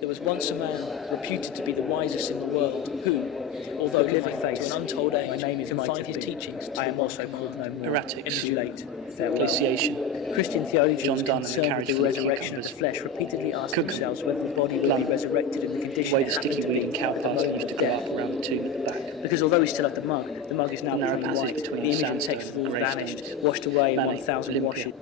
There was once a man reputed to be the wisest in the world who, although living to an untold age, confined his teachings to I am also called no more. erratics, Too late. Farewell. glaciation. Christian theologians concerned with the resurrection of the flesh repeatedly ask themselves whether the body will be resurrected in the condition the sticky weed and cow parsnip used to go up around the tomb at the back. Because although we still have the mug is now narrow plain passage white. between The image and sandstone text have and all grey vanished, stones. washed away in Benaki 1,000 Olympia. washes.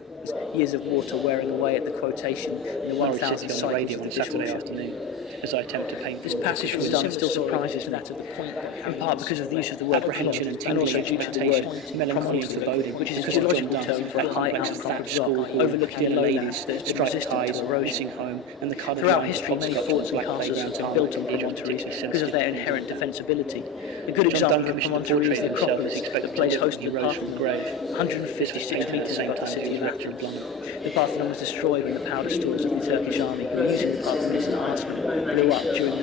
Years of water wearing away at the quotation in the Norwich 1,000 City on the radio on cycles of Saturday dishwasher. afternoon as I attempt to paint This passage from Done still surprises me, in part because of the use of the word apprehension and tingling expectation, melancholy and foreboding, which is a physiological term for a high outcrop of rock overlooking the ladies that strike ties or erosion home. And the throughout history, many forts and castles have been built on promontories because of their inherent defensibility. A good example of a promontory is the Acropolis, the place hosting the Parthenon grave, 156 metres above the city of Athens. The Parthenon was destroyed when the powder stores of the Turkish army, using the Parthenon as an arsenal, blew up during the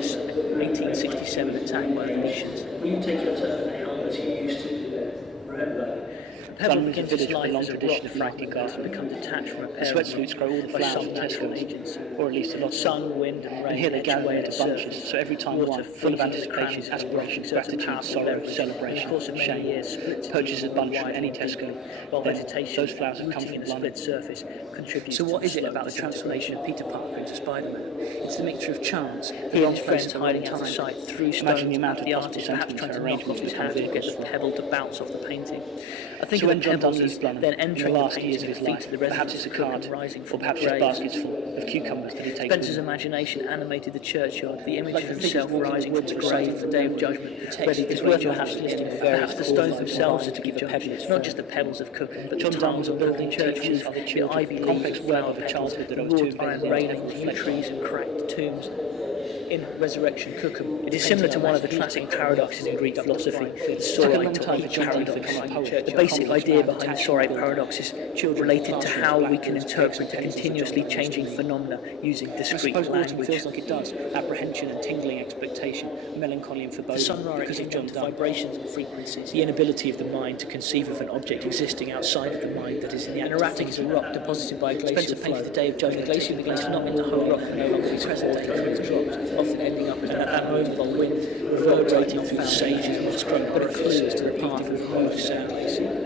1867 attack by the Venetians. Will you take your turn now as you used to? Remember. The pebble begins its life as a rock of frantic has become detached from a The parent sweatsuits grow all the by flowers some of natural Tesco's, agents, or at least a lot. sun, wind and rain. And here they etch gather away into at the bunches, surface. so every time Water one, full of freezes anticipation, the aspiration, exerts a gratitude, powerful sorrow, leverage. celebration, In the course of many shame, years, splits purchases a bunch from wide any and Tesco, deep, while then vegetation, those flowers have come rooting in from the London. split surface, contributes So to what the is it slow about the disintegration of Peter Parker into Spider-Man? It's the mixture of chance, He the and friends friends hiding all out the of time. sight through stones, Imagine the amount of the possible artist perhaps sentiments trying to or knock off arrangements his become hand to get vehicles the for. pebble to bounce off the painting. I think So of when the John pebbles Donne as leaves Blenheim, then in the entering the last painting years of and his feet life, to the perhaps residents it's a of Cookham card, rising or from perhaps the his graves. baskets full of cucumbers that he takes Spencer's with him. imagination animated the churchyard, the image Like of the himself figures rising from walking the towards grave the for the day of judgment. The text ready to is worth judge perhaps the listing various perhaps the stones causes themselves to are to give be the judged, pebbles not form. just the pebbles of Cookham, but John the Donne tiles was a of building building churches, teaches other the children ivy the leaves, complex the web flower of a petals, childhood that the owes too wrought iron many railings, layers yew of trees and cracked tombs. In Resurrection Cookham, it is similar to one of the classic paradoxes in Greek philosophy, the Sorite paradox. The basic idea behind the Sorite paradox is related to how we can interpret the continuously changing phenomena using discrete language. feels like it does. Apprehension and tingling expectation, melancholy and The foreboding. sunrise Because of is John to Donne. vibrations and frequencies, the inability of the mind to conceive of an object existing outside of the mind that is in the act. An erratic is a rock deposited by a glacial Spencer flow. painted the Day of Judgment. The glacier begins to knock in the whole rock and no longer be present when it drops, often ending up at that moment the wind reverberating through the sages and screen, but a clue as to the path of the sounds.